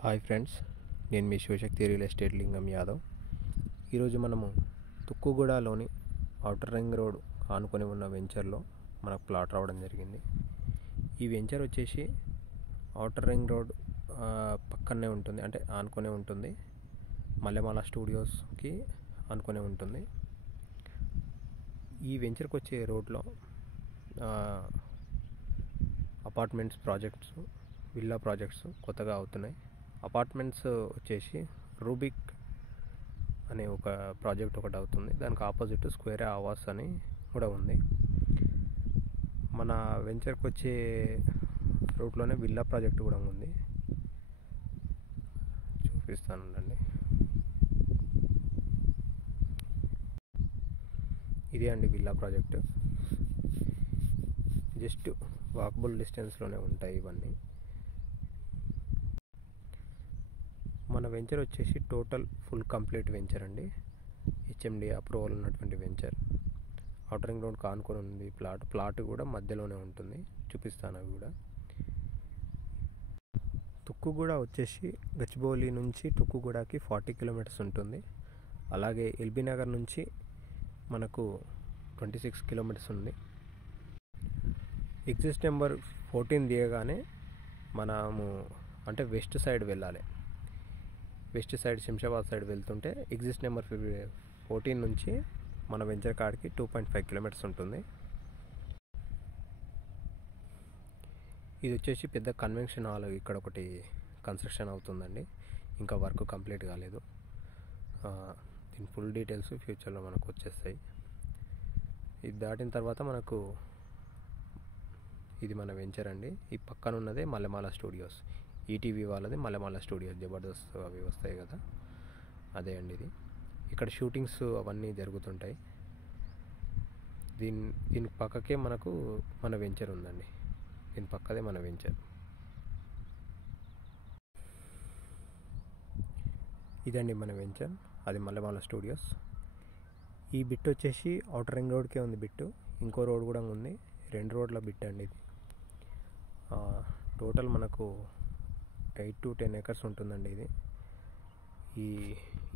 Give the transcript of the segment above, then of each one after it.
Hi friends, నేను మీ Shivashakti real estate లింగం యాదవ్. ఈరోజు మనము తుక్కుగూడలోని ఔటర్ రింగ్ రోడ్ ఆనుకొని ఉన్న వెంచర్లో మనకు ప్లాట్ రావడం జరిగింది. ఈ వెంచర్ వచ్చేసి ఔటర్ రింగ్ రోడ్ పక్కనే ఉంటుంది, అంటే ఆనుకొనే ఉంటుంది. మల్లెమాల స్టూడియోస్కి ఆనుకొనే ఉంటుంది. ఈ వెంచర్కి వచ్చే రోడ్లో అపార్ట్మెంట్స్ ప్రాజెక్ట్స్, విల్లా ప్రాజెక్ట్స్ కొత్తగా అవుతున్నాయి. అపార్ట్మెంట్స్ వచ్చేసి రూబిక్ అనే ఒక ప్రాజెక్ట్ ఒకటి అవుతుంది. దానికి ఆపోజిట్ స్క్వేర్ ఆవాస్ అని కూడా ఉంది. మన వెంచర్కి వచ్చే రూట్లోనే విల్లా ప్రాజెక్ట్ కూడా ఉంది, చూపిస్తానండి. ఇదే అండి విల్లా ప్రాజెక్ట్. జస్ట్ వాకబుల్ డిస్టెన్స్లోనే ఉంటాయి ఇవన్నీ. మన వెంచర్ వచ్చేసి టోటల్ ఫుల్ కంప్లీట్ వెంచర్ అండి. హెచ్ఎండి అప్రూవల్ ఉన్నటువంటి వెంచర్. ఔటర్ రింగ్ రోడ్ కానుకొని ఉంది ప్లాట్ కూడా మధ్యలోనే ఉంటుంది, చూపిస్తాను అవి కూడా. తుక్కుగూడ వచ్చేసి గచ్చిబౌలి నుంచి తుక్కుగూడకి 40 కిలోమీటర్స్ ఉంటుంది. అలాగే ఎల్బీ నగర్ నుంచి మనకు 26 కిలోమీటర్స్ ఉంది. ఎగ్జిట్ నెంబర్ 14 దిగగానే మనము అంటే వెస్ట్ సైడ్ వెళ్ళాలి. వెస్ట్ సైడ్ శంషాబాద్ సైడ్ వెళ్తుంటే ఎగ్జిట్ నెంబర్ 14 నుంచి మన వెంచర్ కాడికి 2.5 కిలోమీటర్స్ ఉంటుంది. ఇది వచ్చేసి పెద్ద కన్వెన్షన్ హాల్ ఇక్కడ ఒకటి కన్స్ట్రక్షన్ అవుతుందండి. ఇంకా వర్క్ కంప్లీట్ కాలేదు. దీని ఫుల్ డీటెయిల్స్ ఫ్యూచర్లో మనకు వచ్చేస్తాయి. ఇది దాటిన తర్వాత మనకు ఇది మన వెంచర్ అండి. ఈ పక్కన ఉన్నదే మల్లెమాల స్టూడియోస్. ఈటీవీ వాళ్ళది మల్లెమాల స్టూడియోస్, జబర్దస్త్ అవి వస్తాయి కదా, అదే అండి ఇది. ఇక్కడ షూటింగ్స్ అవన్నీ జరుగుతుంటాయి. దీని పక్కకే మనకు మన వెంచర్ ఉందండి. దీని పక్కదే మన వెంచర్. ఇదండి మన వెంచర్, అది మల్లెమాల స్టూడియోస్. ఈ బిట్ వచ్చేసి ఔటర్ రింగ్ రోడ్కే ఉంది బిట్టు. ఇంకో రోడ్ కూడా ఉంది, 2 రోడ్ల బిట్ అండి ఇది. టోటల్ మనకు 8 to 10 acres ఉంటుందండి ఇది.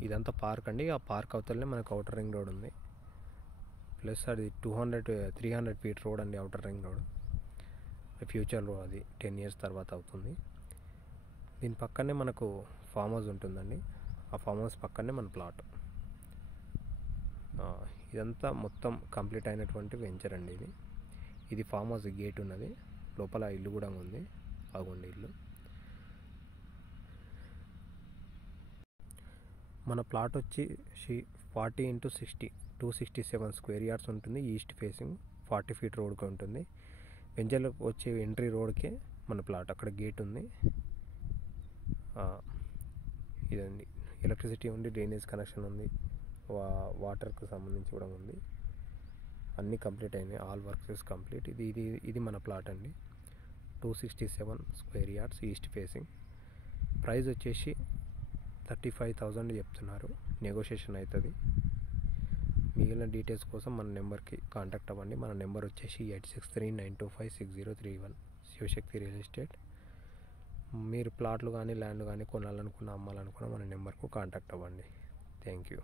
ఇదంతా పార్క్ అండి. ఆ పార్క్ అవతలనే మనకు ఔటర్ రింగ్ రోడ్ ఉంది. ప్లస్ అది 300 feet రోడ్ అండి ఔటర్ రింగ్ రోడ్. ఫ్యూచర్లో అది 10 years తర్వాత అవుతుంది. దీని పక్కనే మనకు ఫామ్ హౌస్ ఉంటుందండి. ఆ ఫామ్ హౌస్ పక్కనే మన ప్లాట్. ఇదంతా మొత్తం కంప్లీట్ అయినటువంటి వెంచర్ అండి ఇది. ఇది ఫామ్ హౌస్ గేట్ ఉన్నది, లోపల ఇల్లు కూడా ఉంది. బాగుంది ఇల్లు. మన ప్లాట్ వచ్చి 40 into 60 267 స్క్వేర్ యార్డ్స్ ఉంటుంది. ఈస్ట్ ఫేసింగ్ 40 feet రోడ్కి ఉంటుంది. వెంచర్లోకి వచ్చే ఎంట్రీ రోడ్కే మన ప్లాట్. అక్కడ గేట్ ఉంది. ఇదండి, ఎలక్ట్రిసిటీ ఉంది, డ్రైనేజ్ కనెక్షన్ ఉంది, వాటర్కి సంబంధించి కూడా ఉంది. అన్నీ కంప్లీట్ అయినాయి. All works is complete. ఇది మన ప్లాట్ అండి. 267 square yards east facing. Price వచ్చేసి 35,000 చెప్తున్నారు. నెగోషియేషన్ అవుతుంది. మిగిలిన డీటెయిల్స్ కోసం మన నెంబర్కి కాంటాక్ట్ అవ్వండి. మన నెంబర్ వచ్చేసి 8639256031, శివశక్తి రియల్ ఎస్టేట్. మీరు ప్లాట్లు కానీ ల్యాండ్ కానీ కొనాలనుకున్న, అమ్మాలనుకున్న మన నెంబర్కు కాంటాక్ట్ అవ్వండి. Thank you.